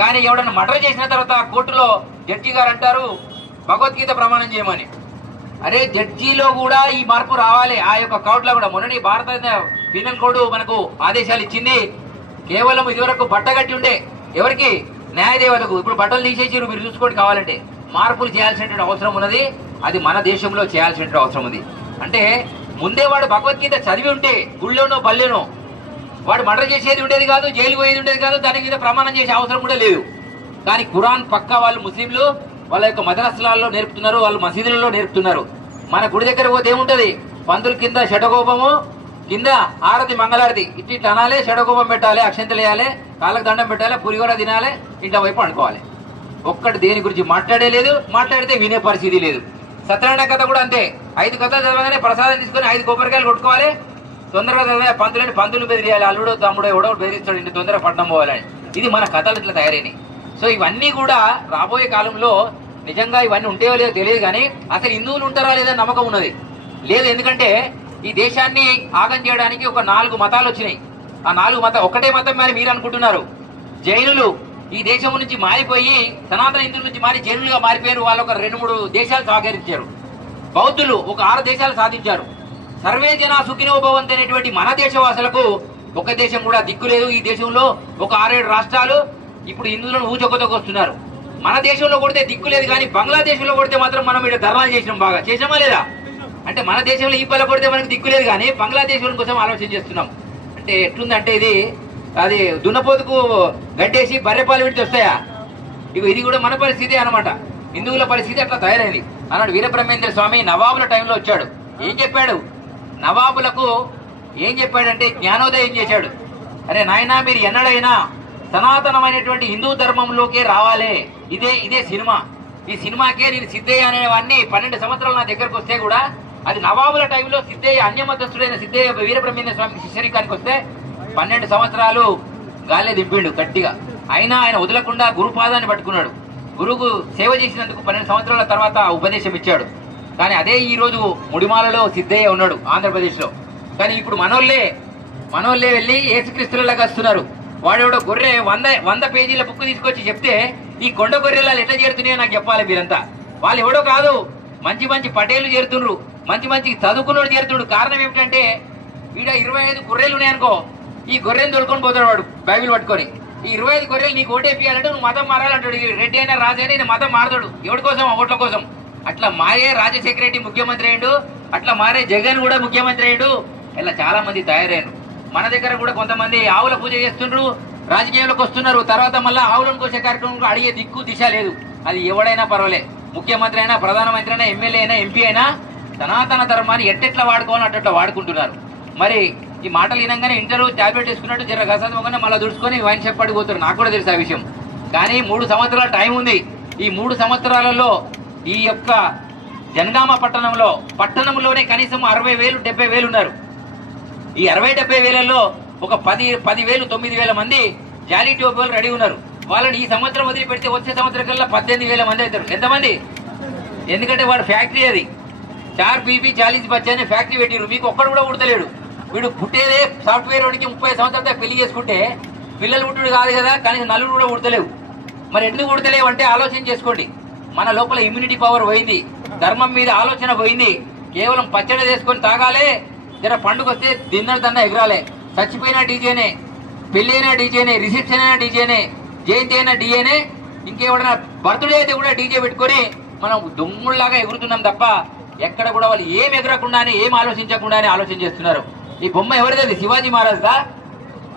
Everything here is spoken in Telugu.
కానీ ఎవడన్నా మర్డర్ చేసిన తర్వాత కోర్టులో జడ్జి గారు అంటారు భగవద్గీత ప్రమాణం చేయమని. అరే జడ్జిలో కూడా ఈ మార్పు రావాలి. ఆ యొక్క కోర్టులో కూడా మొన్నటి భారత పీనల్ కోడ్ మనకు ఆదేశాలు ఇచ్చింది. కేవలం ఇదివరకు బట్ట కట్టి ఉండే. ఎవరికి? న్యాయదేవతకు. ఇప్పుడు బట్టలు తీసేసి మీరు చూసుకోండి కావాలంటే. మార్పులు చేయాల్సినటువంటి అవసరం ఉన్నది. అది మన దేశంలో చేయాల్సినటువంటి అవసరం ఉంది. అంటే ముందే వాడు భగవద్గీత చదివి ఉంటే గుళ్ళోనో బల్లెనో వాడు మర్డర్ చేసేది ఉండేది కాదు జైలు పోయేది ఉండేది కాదు దాని మీద ప్రమాణం చేసే అవసరం కూడా లేదు. కానీ కురాన్ పక్కా వాళ్ళు ముస్లింలు వాళ్ళ యొక్క మదరసలాల్లో నేర్పుతున్నారు వాళ్ళు మసీదులలో నేర్పుతున్నారు. మన గుడి దగ్గర పోతే ఏముంటుంది? పంతుల కింద షటకోపము కింద ఆరతి మంగళారతి. ఇట్టి ఇట్లా అనాలి పెట్టాలి అక్షంతలు వేయాలి కాళ్ళకు దండం పెట్టాలి పులిగోర తినాలి ఇంట్లో వైపు అనుకోవాలి ఒక్కటి దేని గురించి మాట్లాడే లేదు మాట్లాడితే వినే పరిస్థితి లేదు. సత్యనారాయణ కథ కూడా అంతే. ఐదు కథలు చదవగానే ప్రసాదం తీసుకొని ఐదు కొబ్బరికాయలు కొట్టుకోవాలి తొందరగా చదివే పంతులని పంతులు బెదిరియాలి అల్లుడో తమ్ముడో ఎవడో బెదిరిస్తాడు ఇంటి తొందరగా పడ్డం పోవాలని. ఇది మన కథలు ఇట్లా తయారైనవి సో ఇవన్నీ కూడా రాబోయే కాలంలో నిజంగా ఇవన్నీ ఉంటాయో లేదో తెలియదు కానీ అసలు హిందువులు ఉంటారా లేదా నమ్మకం ఉన్నది. లేదు ఎందుకంటే ఈ దేశాన్ని ఆగం చేయడానికి ఒక నాలుగు మతాలు వచ్చినాయి. ఆ నాలుగు మతం ఒకటే మతం మరి మీరు అనుకుంటున్నారు. జైనులు ఈ దేశం నుంచి మారిపోయి సనాతన హిందువుల నుంచి మారి జైనులుగా మారిపోయారు. వాళ్ళు ఒక రెండు మూడు దేశాలు సహకరించారు. బౌద్ధులు ఒక ఆరు దేశాలు సాధించారు. సర్వే జన సుఖినో భవంతి అనేటువంటి మన దేశవాసులకు ఒక దేశం కూడా దిక్కు లేదు. ఈ దేశంలో ఒక ఆరేడు రాష్ట్రాలు ఇప్పుడు హిందువులను ఊచొక్కతొక్కొస్తున్నారు మన దేశంలో కొడితే దిక్కు లేదు కానీ బంగ్లాదేశ్లో కొడితే మాత్రం మనం ఇక్కడ ధర్నాలు చేసినాం బాగా. చేసామా లేదా? అంటే మన దేశంలో ఈ పల్ల కొడితే మనకు దిక్కు లేదు కానీ బంగ్లాదేశ్ కోసం ఆలోచన చేస్తున్నాం. అంటే ఎట్లుందంటే ఇది అది దున్నపోతుకు గడ్డేసి బర్రెపాలు విడిచి వస్తాయా? ఇక ఇది కూడా మన పరిస్థితి అనమాట హిందువుల పరిస్థితి అట్లా తయారైంది. అన్నాడు వీరబ్రహ్మేంద్ర స్వామి నవాబుల టైంలో వచ్చాడు. ఏం చెప్పాడు? నవాబులకు ఏం చెప్పాడంటే జ్ఞానోదయం చేశాడు. అరే నాయనా మీరు ఎన్నడైనా సనాతనమైనటువంటి హిందూ ధర్మంలోకే రావాలే. ఇదే ఇదే సినిమా. ఈ సినిమాకే నేను సిద్ధయ్య అనేవాడిని పన్నెండు సంవత్సరాలు నా దగ్గరకు వస్తే కూడా అది నవాబుల టైంలో సిద్ధయ్య అన్యమతస్థుడైన సిద్ధయ్య వీరబ్రహ్మేంద్ర స్వామి శిష్యరికానికి వస్తే పన్నెండు సంవత్సరాలు గాలే దింపిండు గట్టిగా. అయినా ఆయన వదలకుండా గురుపాదాన్ని పట్టుకున్నాడు. గురువు సేవ చేసినందుకు పన్నెండు సంవత్సరాల తర్వాత ఉపదేశం ఇచ్చాడు. కానీ అదే ఈరోజు ముడిమాలలో సిద్ధయ్య ఉన్నాడు ఆంధ్రప్రదేశ్లో. కానీ ఇప్పుడు మనోళ్ళే మనోళ్ళే వెళ్ళి ఏసుక్రీస్తులలాగా వస్తున్నారు. వాడెవడో గొర్రె వంద వంద పేజీల బుక్ తీసుకొచ్చి చెప్తే ఈ కొండ గొర్రెలు ఎట్లా చేరుతున్నాయో నాకు చెప్పాలి మీరంతా. వాళ్ళు ఎవడో కాదు మంచి మంచి పటేలు చేరుతుండ్రు. మంచి మంచి చదువుకున్నోడు చేరుతుండ్రు కారణం ఏమిటంటే ఈడ ఇరవై ఐదు గొర్రెలు ఉన్నాయనుకో ఈ గొర్రెని తోలుకొని పోతాడు వాడు బైబిల్ పట్టుకొని. ఈ ఇరవై ఐదు గొర్రెలు నీకు ఓటేపియాలంటే నువ్వు మతం మారాలంటాడు. ఈ రెడ్డి అయినా రాజు అయినా మతం మారతాడు. ఎవడి కోసం? ఓట్ల కోసం. అట్లా మారే రాజశేఖర రెడ్డి ముఖ్యమంత్రి అయ్యాడు అట్లా మారే జగన్ కూడా ముఖ్యమంత్రి అయ్యాడు. ఇలా చాలా మంది తయారయ్యారు. మన దగ్గర కూడా కొంతమంది ఆవుల పూజ చేస్తుండ్రు రాజకీయాలకు వస్తున్నారు. తర్వాత మళ్ళీ ఆవులను కోసే కార్యక్రమం అడిగే దిక్కు దిశ లేదు. అది ఎవడైనా పర్వాలే. ముఖ్యమంత్రి అయినా ప్రధానమంత్రి అయినా ఎమ్మెల్యే అయినా ఎంపీ అయినా సనాతన ధర్మాన్ని ఎట్టెట్లా వాడుకోవాలని అట్టట్లా వాడుకుంటున్నారు. మరి ఈ మాటలు వినంగానే ఇంటర్ ట్యాబ్లెట్ వేసుకున్నట్టు జర గసాత్మకంగా మళ్ళీ దుడుచుకొని వైన్ షాప్ పడిపోతున్నారు నాకు కూడా తెలుసు ఆ విషయం. కానీ మూడు సంవత్సరాల టైం ఉంది. ఈ మూడు సంవత్సరాలలో ఈ యొక్క జనగామ పట్టణంలో పట్టణంలోనే కనీసం అరవై వేలు డెబ్బై వేలు ఉన్నారు. ఈ అరవై డెబ్బై వేలలో ఒక పది పది వేలు తొమ్మిది వేల మంది జాలీ ట్యూబ్ రెడీ ఉన్నారు. వాళ్ళని ఈ సంవత్సరం వదిలిపెడితే వచ్చే సంవత్సరం కల్లా పద్దెనిమిది వేల మంది అవుతారు. ఎంతమంది? ఎందుకంటే వాడు ఫ్యాక్టరీ అది. చార్ బీబీ చాలీస్ బచ్చా అనే ఫ్యాక్టరీ పెట్టిరు మీకు ఒక్కడు కూడా ఉడతలేడు. వీడు పుట్టేదే సాఫ్ట్వేర్ వాడికి ముప్పై సంవత్సరాలతో పెళ్ళి చేసుకుంటే పిల్లలు పుట్టుడు కాదు కదా కానీ నలుగురు కూడా ఉడతలేవు. మరి ఎందుకు ఉడతలేవు అంటే ఆలోచన చేసుకోండి. మన లోపల ఇమ్యూనిటీ పవర్ పోయింది. ధర్మం మీద ఆలోచన పోయింది. కేవలం పచ్చడి చేసుకొని తాగాలే. జర పండుగ వస్తే డిన్నర్ దన్న ఎగరాలే. చచ్చిపోయిన డీజేనే పెళ్ళి అయినా డీజేనే రిసెప్షన్ అయినా డీజేనే జయంతి అయినా డీజేనే ఇంకేమైనా బర్త్డే అయితే కూడా డీజే పెట్టుకొని మనం దుమ్ముల్లాగా ఎగురుతున్నాం తప్ప ఎక్కడ కూడా వాళ్ళు ఏం ఎగరకుండానే ఏం ఆలోచించకుండానే ఆలోచన చేస్తున్నారు. ఈ బొమ్మ ఎవరిది? శివాజీ మహారాజ్దా?